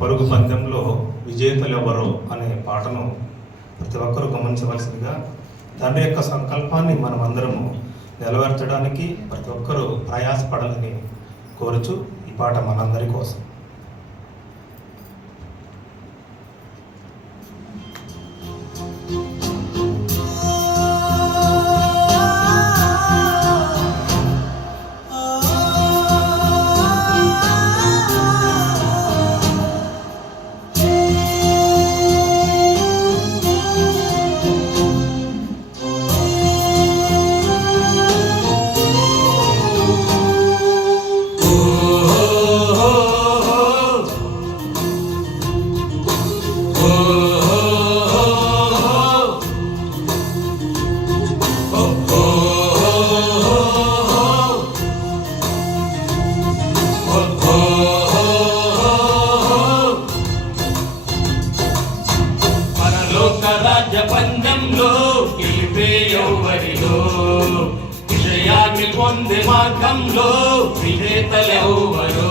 పరుగు పందెంలో విజేతలు ఎవరు అనే పాటను ప్రతి ఒక్కరూ గమనించవలసిందిగా తండ్రి యొక్క సంకల్పాన్ని మనం అందరము నెరవేర్చడానికి ప్రతి ఒక్కరూ ప్రయాసపడాలని కోరుచు ఈ పాట మనందరి కోసం. విజయాన్ని పొందే మార్గంలో విజేతలెవరు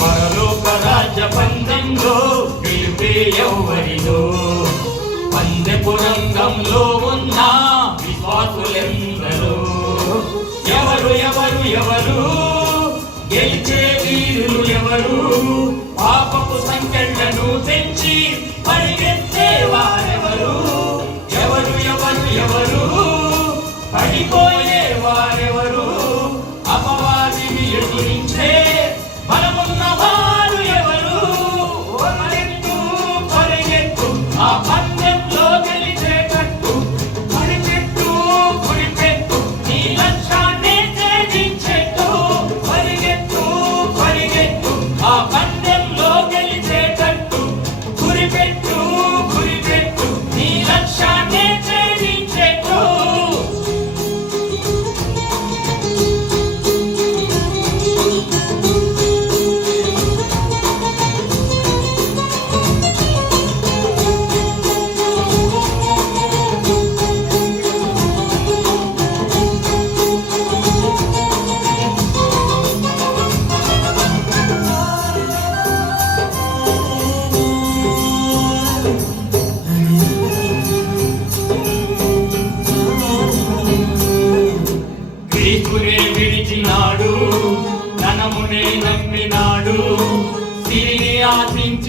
పరలోక రాజ్య పందంలో గెలిపే ఎవరిదో పందెపు రంగంలో ఉన్న విశ్వాసులెందరో. ఎవరు ఎవరు ఎవరు వీరులు ఎవరు పాపపు సంఖ్యలను తెచ్చి పరిగెత్తి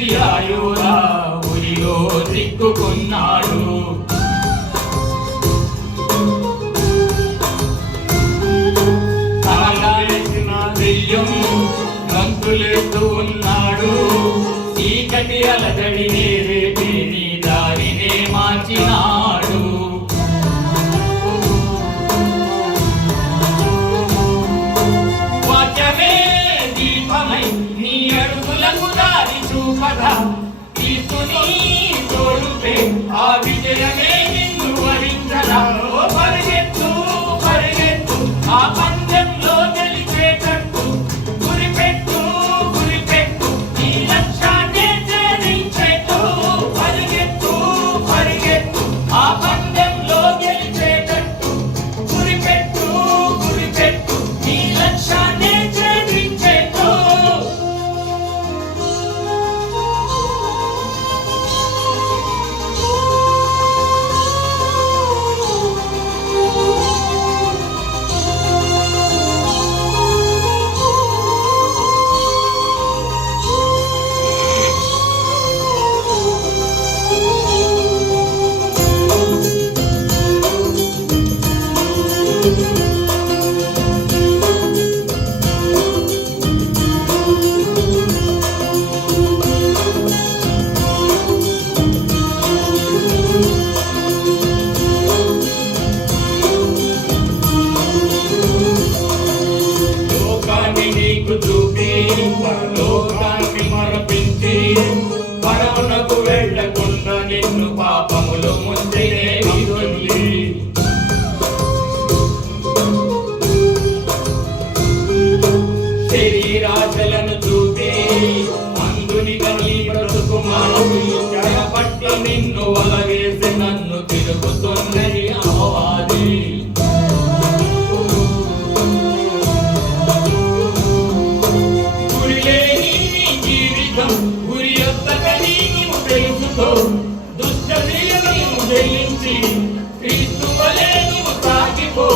ఆశించి ఉరిలో దిక్కుకున్నాడు కాలాలేసిన దెయ్యం గంతులేస్తూ ఉన్నాడు. చీకటి అలజడిని రేపి నీ దారినే దారి చూపగా క్రీస్తుని తోడుపే ఆ విజయమే జయించి క్రీస్తు వలె నీవు సాగిపో.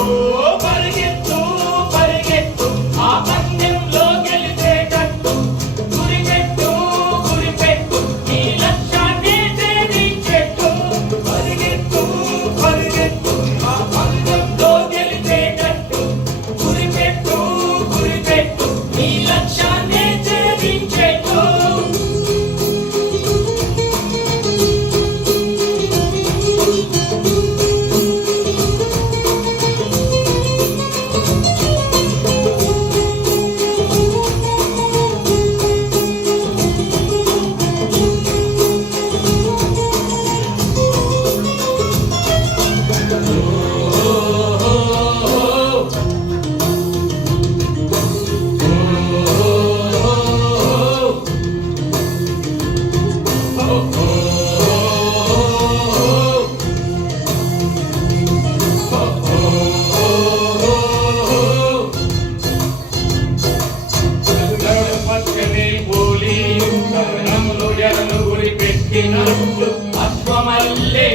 గురి పెట్టినట్లు అశ్వమల్లే